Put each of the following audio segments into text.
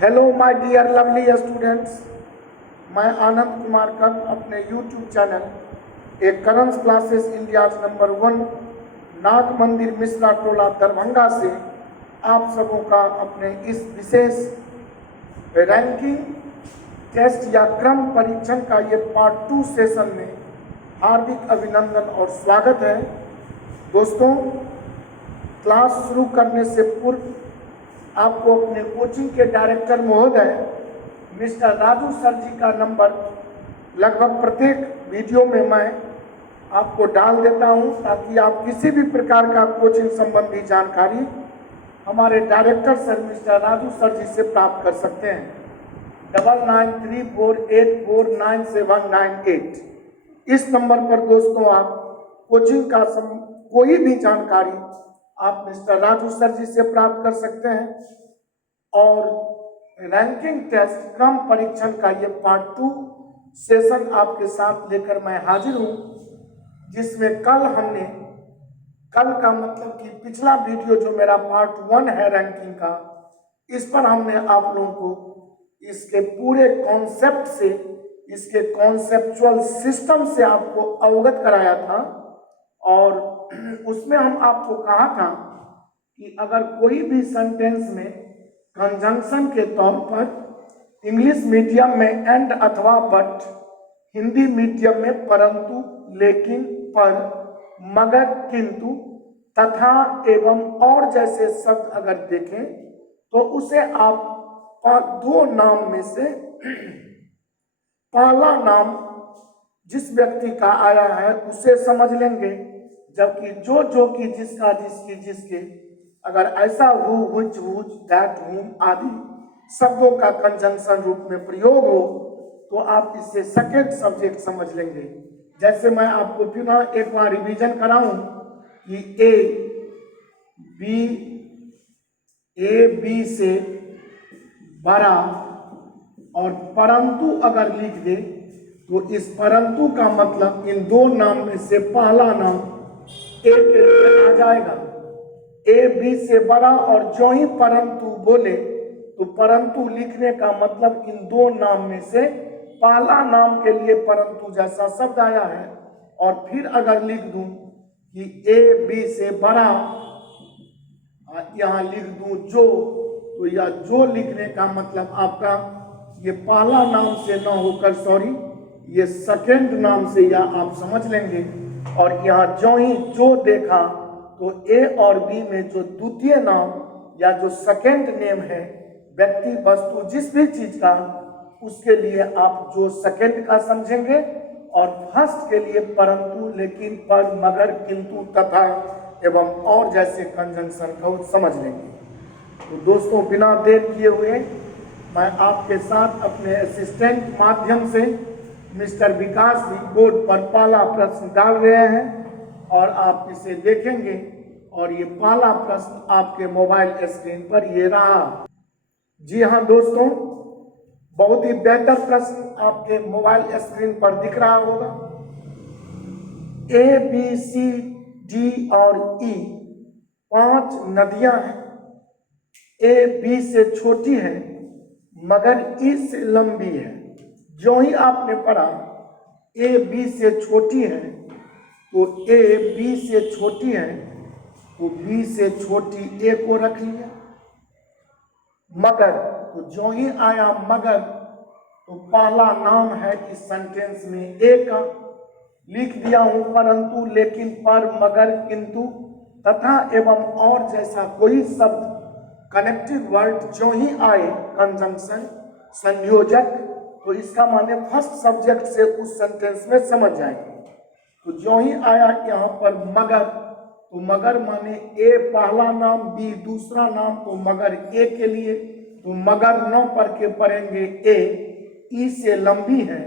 Hello my dear lovely students, मैं आनंद कुमार कर अपने यूट्यूब चैनल एक currents classes India number 1 Nag Mandir Mishra टोला दरभंगा से आप सबों का अपने इस विशेष रैंकिंग टेस्ट या क्रम परीक्षण का ये पार्ट 2 सेशन में हार्दिक अभिनंदन और स्वागत है। दोस्तों, क्लास शुरू करने से पूर्व आपको अपने कोचिंग के डायरेक्टर महोदय मिस्टर राजू सर जी का नंबर लगभग प्रत्येक वीडियो में मैं आपको डाल देता हूं, ताकि आप किसी भी प्रकार का कोचिंग संबंधी जानकारी हमारे director sir mister Raju sir ji से प्राप्त कर सकते हैं। 9934849798 इस नंबर पर दोस्तों आप कोचिंग का कोई भी जानकारी आप मिस्टर राजू सर जी से प्राप्त कर सकते हैं। और रैंकिंग टेस्ट क्रम परीक्षण का ये पार्ट 2 सेशन आपके साथ लेकर मैं हाजिर हूँ, जिसमें कल का मतलब कि पिछला वीडियो जो मेरा पार्ट 1 है रैंकिंग का, इस पर हमने आप लोगों को इसके पूरे कॉन्सेप्ट से, इसके कॉन्सेप्चुअल सिस्टम से आपको अवगत कराया था। और उसमें हम आपको कहा था कि अगर कोई भी सेंटेंस में कंजंक्शन के तौर पर इंग्लिश मीडियम में एंड अथवा बट, हिंदी मीडियम में परंतु, लेकिन, पर, मगर, किंतु, तथा, एवं और जैसे शब्द अगर देखें तो उसे आप दो नाम में से पहला नाम जिस व्यक्ति का आया है उसे समझ लेंगे, जबकि जो की, जिसका, जिसकी, जिसके, अगर ऐसा हु, व्हिच, हुज, दैट, हुम आदि शब्दों का कंजंक्शन रूप में प्रयोग हो तो आप इसे सेकंड सब्जेक्ट समझ लेंगे। जैसे मैं आपको पुनः एक बार रिवीजन कराऊं कि ए बी से बड़ा और परंतु अगर लिख दे तो इस परंतु का मतलब इन दो नाम में से पहला नाम ए के लिए आ जाएगा। ए बी से बड़ा, और जो ही परंतु बोले तो परंतु लिखने का मतलब इन दो नाम में से पहला नाम के लिए परंतु जैसा शब्द आया है। और फिर अगर लिख दूं कि ए बी से बड़ा, यहां लिख दूं जो, तो यह जो लिखने का मतलब आपका ये पहला नाम से न होकर, सॉरी, ये सेकंड नाम से यह आप समझ लेंगे। और यहाँ जो ही जो देखा तो ए और बी में जो द्वितीय नाम या जो सेकंड नेम है, व्यक्ति, वस्तु, जिस भी चीज का, उसके लिए आप जो सेकंड का समझेंगे, और फर्स्ट के लिए परंतु, लेकिन, पर, मगर, किंतु, तथा एवं और जैसे कंजंक्शन को समझ लेंगे। तो दोस्तों, बिना देर किए हुए मैं आपके साथ अपने असिस्टेंट माध्यम से मिस्टर विकास जी बोर्ड पर पहला प्रश्न डाल रहे हैं और आप इसे देखेंगे। और ये पहला प्रश्न आपके मोबाइल स्क्रीन पर ये रहा। जी हाँ दोस्तों, बहुत ही बेहतर प्रश्न आपके मोबाइल स्क्रीन पर दिख रहा होगा। ए बी सी डी और ई 5 नदियां हैं। ए बी से छोटी है मगर ई से लंबी है। जो ही आपने पढ़ा ए बी से छोटी है तो ए बी से छोटी है तो बी से छोटी ए को रख लिया। मगर, तो जो ही आया मगर, तो पहला नाम है इस सेंटेंस में ए का, लिख दिया हूं परंतु, लेकिन, पर, मगर, किंतु, तथा एवं और जैसा कोई शब्द, कनेक्टिव वर्ड जो ही आए, कंजंक्शन, संयोजक, तो इसका माने फर्स्ट सब्जेक्ट से उस सेंटेंस में समझ जाएंगे। तो जो ही आया यहाँ पर मगर, तो मगर माने ए पहला नाम, बी दूसरा नाम, तो मगर ए के लिए, तो मगर न पढ़ के पढ़ेंगे ए, ई से लंबी है,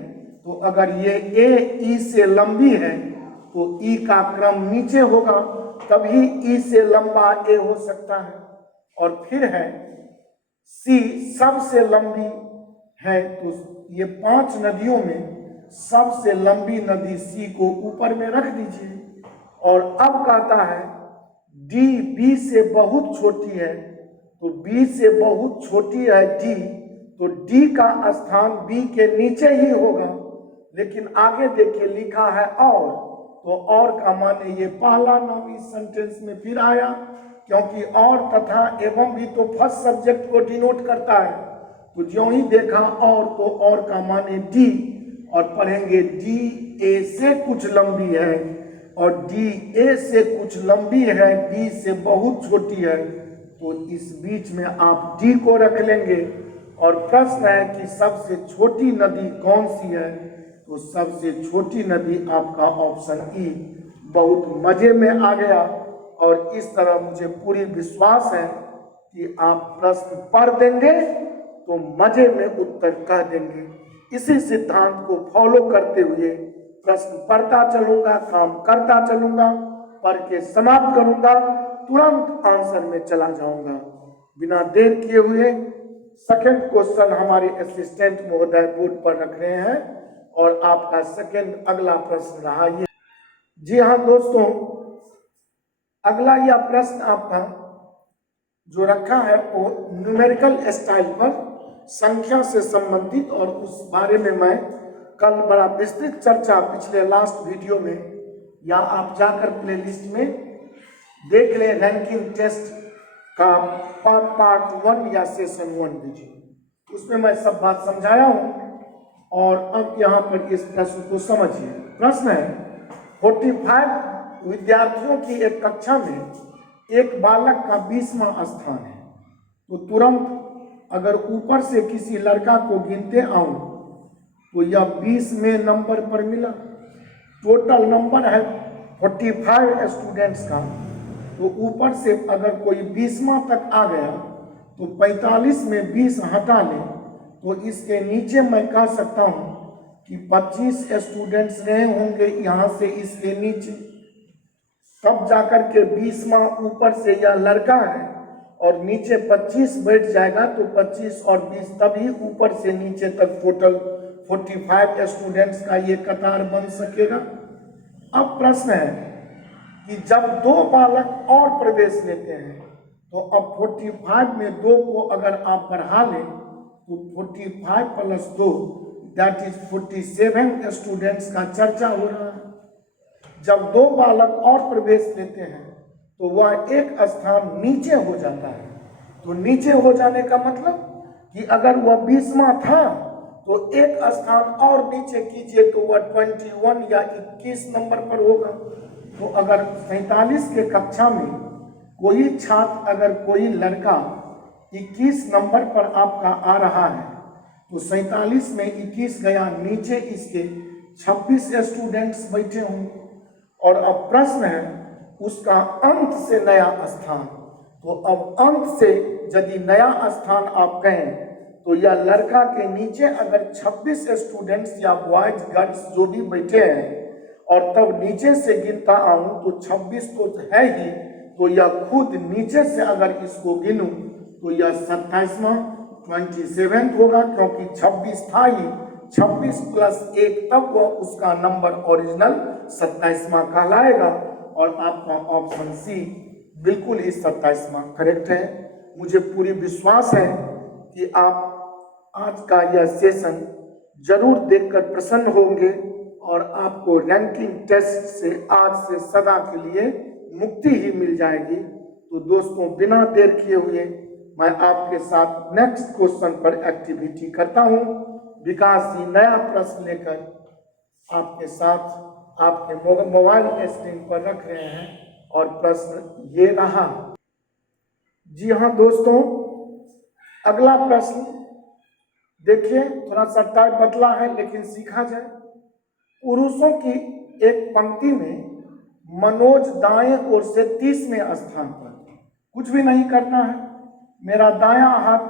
तो अगर ये ए ई से लंबी है तो ई का क्रम नीचे होगा, तभी ई से लंबा ए हो सकता है। और फिर है सी सबसे लंबी है, तो ये 5 नदियों में सबसे लंबी नदी सी को ऊपर में रख दीजिए। और अब कहता है डी बी से बहुत छोटी है, तो बी से बहुत छोटी है डी, तो डी का स्थान बी के नीचे ही होगा, लेकिन आगे देखिए लिखा है और, तो और का माने ये पहला नाम इस सेंटेंस में फिर आया, क्योंकि और तथा एवं भी तो फर्स्ट सब्जेक्ट को डिनोट करता है। तो ज्यों ही देखा और, तो और का माने डी, और पढ़ेंगे डी ए से कुछ लंबी है, और डी ए से कुछ लंबी है, बी से बहुत छोटी है, तो इस बीच में आप डी को रख लेंगे। और प्रश्न है कि सबसे छोटी नदी कौन सी है, तो सबसे छोटी नदी आपका ऑप्शन ई बहुत मजे में आ गया। और इस तरह मुझे पूरी विश्वास है कि आप प्रश्न पढ़ देंगे तो मजे में उत्तर कह देंगे। इसी सिद्धांत को फॉलो करते हुए प्रश्न पढ़ता चलूंगा, काम करता चलूंगा, पढ़ के समाप्त करूंगा, तुरंत आंसर में चला जाऊंगा। बिना देर किए हुए सेकंड क्वेश्चन हमारे असिस्टेंट महोदय बोर्ड पर रख रहे हैं, और आपका सेकंड अगला प्रश्न रहा ये। जी हाँ दोस्तों, अगला यह प्रश्न आपका जो रखा है वो न्यूमेरिकल स्टाइल पर संख्या से संबंधित, और उस बारे में मैं कल बड़ा विस्तृत चर्चा पिछले लास्ट वीडियो में, या आप जाकर प्लेलिस्ट में देख लें रैंकिंग टेस्ट का पार्ट 1 या सेशन 1 वीडियो, उसमें मैं सब बात समझाया हूँ। और अब यहाँ पर इस प्रश्न को समझिए। प्रश्न है 45 विद्यार्थियों की एक कक्षा में एक बालक का 20वां स्थान है, तो तुरंत अगर ऊपर से किसी लड़का को गिनते आऊं तो यह 20वें नंबर पर मिला। टोटल नंबर है 45 स्टूडेंट्स का, तो ऊपर से अगर कोई 20वां तक आ गया तो 45 में 20 हटा ले, तो इसके नीचे मैं कह सकता हूं कि 25 स्टूडेंट्स रहे होंगे यहाँ से इसके नीचे, तब जाकर के 20वां ऊपर से यह लड़का है, और नीचे 25 बैठ जाएगा, तो 25 और 20 तभी ऊपर से नीचे तक टोटल 45 स्टूडेंट्स का ये कतार बन सकेगा। अब प्रश्न है कि जब 2 बालक और प्रवेश लेते हैं, तो अब 45 में 2 को अगर आप बढ़ा लें तो 45 प्लस 2 दैट इज 47 स्टूडेंट्स का चर्चा हो रहा है। जब 2 बालक और प्रवेश लेते हैं तो वह एक स्थान नीचे हो जाता है। तो नीचे हो जाने का मतलब कि अगर वह 20वां था तो एक स्थान और नीचे कीजिए तो वह 21 या 21 नंबर पर होगा। तो अगर 47 के कक्षा में कोई छात्र, अगर कोई लड़का 21 नंबर पर आपका आ रहा है, तो 47 में 21 गया, नीचे इसके 26 स्टूडेंट्स बैठे होंगे। और अब प्रश्न है उसका अंत से नया स्थान। तो अब अंत से यदि नया स्थान आप कहें तो यह लड़का के नीचे अगर 26 स्टूडेंट्स या बॉयज गर्ल्स जो भी बैठे हैं, और तब नीचे से गिनता आऊं तो 26 तो है ही, तो यह खुद नीचे से अगर इसको गिनूं तो यह 27वां 27 होगा, क्योंकि 26 था ही, 26 प्लस 1 तब वह उसका नंबर ओरिजिनल 27वां कहलाएगा। और आपका ऑप्शन सी बिल्कुल ही 27वां करेक्ट है। मुझे पूरी विश्वास है कि आप आज का यह सेशन जरूर देखकर प्रसन्न होंगे, और आपको रैंकिंग टेस्ट से आज से सदा के लिए मुक्ति ही मिल जाएगी। तो दोस्तों, बिना देर किए हुए मैं आपके साथ नेक्स्ट क्वेश्चन पर एक्टिविटी करता हूं। विकास जी नया प्रश्न लेकर आपके साथ आपके मोबाइल स्क्रीन पर रख रहे हैं, और प्रश्न ये रहा। जी हाँ दोस्तों, अगला प्रश्न देखिए, थोड़ा सा टाइप बदला है लेकिन सीखा जाए। पुरुषों की एक पंक्ति में मनोज दाएं ओर से 30वें स्थान पर, कुछ भी नहीं करना है। मेरा दायां हाथ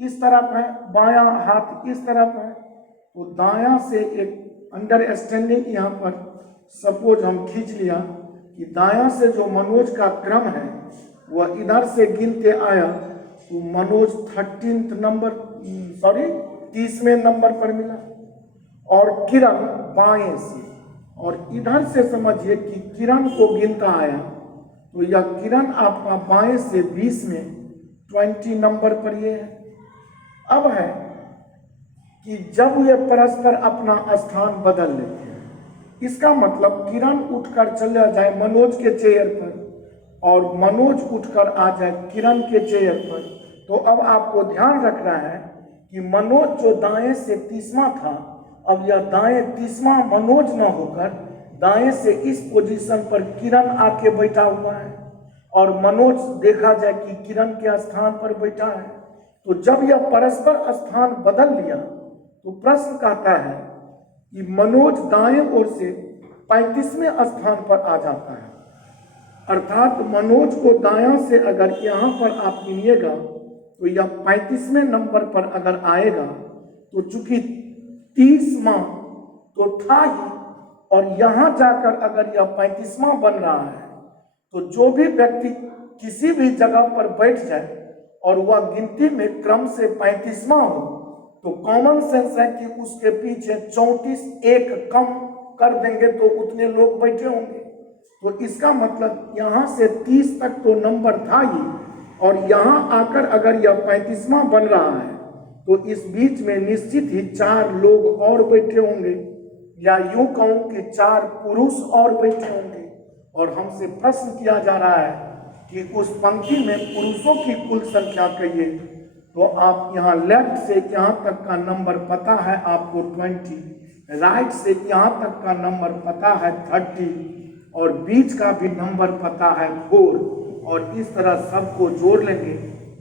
इस तरफ है, बायां हाथ इस तरफ है, तो दायां से एक अंडरस्टैंडिंग यहाँ पर सपोज हम खींच लिया कि दायां से जो मनोज का क्रम है वह इधर से गिनते आया, तो मनोज 30वें नंबर पर मिला, और किरण बाएं से, और इधर से समझिए कि किरण को गिनता आया, तो यह किरण आपका बाएं से 20 में 20 नंबर पर ये है। अब है कि जब ये परस्पर अपना स्थान बदल लेते हैं, इसका मतलब किरण उठकर चला जाए मनोज के चेयर पर और मनोज उठकर आ जाए किरण के चेयर पर, तो अब आपको ध्यान रखना है कि मनोज जो दाएं से 30वां था, अब यह दाएं 30वां मनोज न होकर दाएं से इस पोजीशन पर किरण आके बैठा हुआ है और मनोज देखा जाए कि किरण के स्थान पर बैठा है। तो जब यह परस्पर स्थान बदल लिया तो प्रश्न कहता है कि मनोज दाएं ओर से 35वें स्थान पर आ जाता है, अर्थात मनोज को दायां से अगर यहाँ पर आप गिनिएगा तो यह 35वें नंबर पर अगर आएगा तो चूंकि 30वां तो था ही और यहाँ जाकर अगर यह 35वां बन रहा है तो जो भी व्यक्ति किसी भी जगह पर बैठ जाए और वह गिनती में क्रम से 35वां हो तो कॉमन सेंस है कि उसके पीछे 34 एक कम कर देंगे तो उतने लोग बैठे होंगे। तो इसका मतलब यहाँ से 30 तक तो नंबर था ही और यहाँ आकर अगर यह 35वां बन रहा है तो इस बीच में निश्चित ही 4 लोग और बैठे होंगे, या यूं कहूं कि 4 पुरुष और बैठे होंगे। और हमसे प्रश्न किया जा रहा है कि उस पंक्ति में पुरुषों की कुल संख्या कहिए, तो आप यहाँ लेफ्ट से यहाँ तक का नंबर पता है आपको 20, राइट से यहाँ तक का नंबर पता है 30 और बीच का भी नंबर पता है 4 और इस तरह सबको जोड़ लेंगे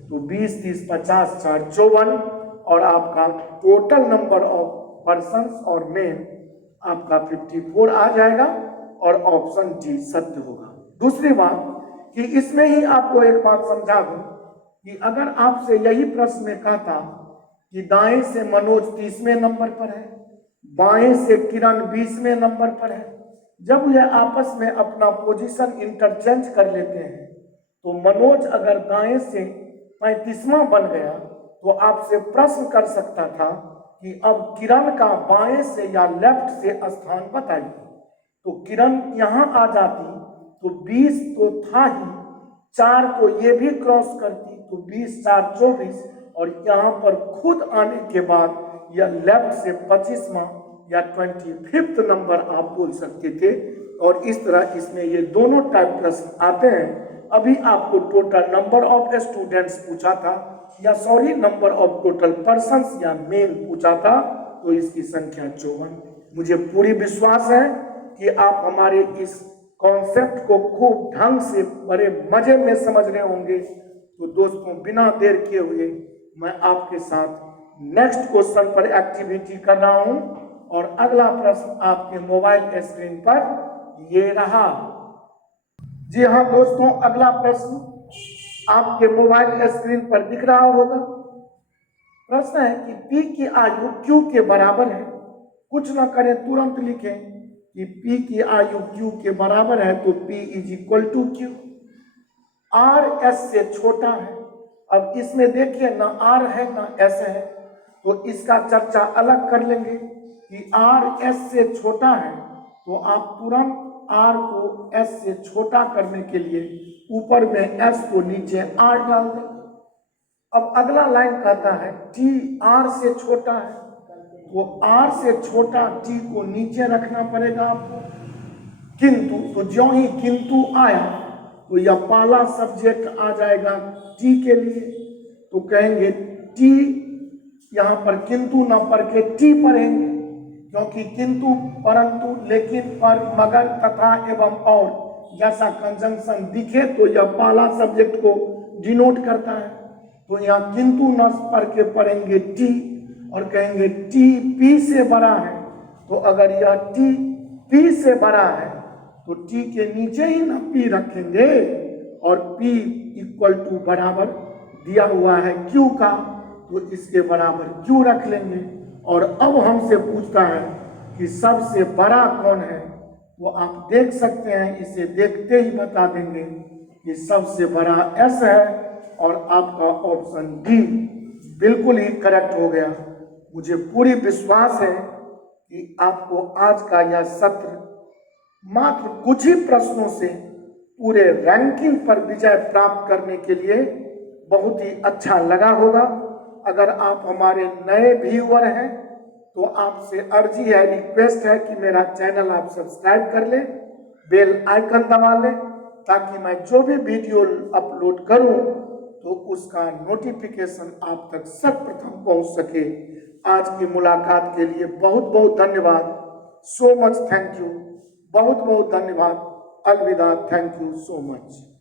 तो 20, 30, 50, 4, 54 और आपका टोटल नंबर ऑफ पर्सन्स और मेन आपका 54 आ जाएगा और ऑप्शन डी सत्य होगा। दूसरी बात कि इसमें ही आपको एक बात समझा दूं कि अगर आपसे यही प्रश्न में कहता कि दाएं से मनोज 30वें नंबर पर है, बाएं से किरण 20वें नंबर पर है, जब यह आपस में अपना पोजीशन इंटरचेंज कर लेते हैं तो मनोज अगर दाएं से 35वां बन गया तो आपसे प्रश्न कर सकता था कि अब किरण का बाएं से या लेफ्ट से स्थान बताइए। तो किरण यहाँ आ जाती तो 20 तो था ही, 4 को ये भी क्रॉस करती तो 20, 4, 24 और यहाँ पर खुद आने के बाद यह लेफ्ट से 25वां या 25th नंबर आप बोल सकते थे। और इस तरह इसमें ये दोनों टाइप प्रश्न आते हैं। अभी आपको टोटल नंबर ऑफ स्टूडेंट्स पूछा था या sorry number of total persons या मेल पूछा था, तो इसकी संख्या 54। मुझे पूरी विश्वास है कि आप हमारे इस कॉन्सेप्ट को खूब ढंग से बड़े मजे में समझ रहे होंगे। तो दोस्तों बिना देर किए हुए मैं आपके साथ नेक्स्ट क्वेश्चन पर एक्टिविटी कर रहा हूं और अगला प्रश्न आपके मोबाइल स्क्रीन पर ये रहा। जी हाँ दोस्तों, अगला प्रश्न आपके मोबाइल स्क्रीन पर दिख रहा होगा। प्रश्न है कि P की आयु Q के बराबर है। कुछ ना करें, तुरंत लिखें कि P की आयु Q के बराबर है तो P = Q। R S से छोटा है। अब इसमें देखिए ना R है ना S है, तो इसका चर्चा अलग कर लेंगे कि R S से छोटा है तो आप तुरंत R को S से छोटा करने के लिए ऊपर में S को नीचे R डाल दें। अब अगला लाइन कहता है T R से छोटा है, तो R से छोटा T को नीचे रखना पड़ेगा आपको। किंतु, तो ज्यों ही किंतु आया तो यह पहला सब्जेक्ट आ जाएगा T के लिए, तो कहेंगे T, यहाँ पर किंतु ना पढ़ के T पढ़ेंगे, क्योंकि किंतु, परंतु, लेकिन, पर, मगर, तथा एवं और जैसा कंजंक्शन दिखे तो यह पहला सब्जेक्ट को डिनोट करता है। तो यहाँ किंतु न पढ़ के पढ़ेंगे T और कहेंगे T P से बड़ा है। तो अगर यह T P से बड़ा है तो T के नीचे ही ना P रखेंगे और P = बराबर दिया हुआ है Q का, तो इसके बराबर Q रख लेंगे। और अब हमसे पूछता है कि सबसे बड़ा कौन है, तो आप देख सकते हैं, इसे देखते ही बता देंगे कि सबसे बड़ा S है और आपका ऑप्शन डी बिल्कुल ही करेक्ट हो गया। मुझे पूरी विश्वास है कि आपको आज का यह सत्र मात्र कुछ ही प्रश्नों से पूरे रैंकिंग पर विजय प्राप्त करने के लिए बहुत ही अच्छा लगा होगा। अगर आप हमारे नए व्यूअर हैं तो आपसे अर्जी है, रिक्वेस्ट है कि मेरा चैनल आप सब्सक्राइब कर लें, बेल आइकन दबा लें, ताकि मैं जो भी वीडियो अपलोड करूं तो उसका नोटिफिकेशन आप तक सर्वप्रथम पहुंच सके। आज की मुलाकात के लिए बहुत बहुत धन्यवाद। So much thank you. बहुत बहुत धन्यवाद। अलविदा। Thank you so much.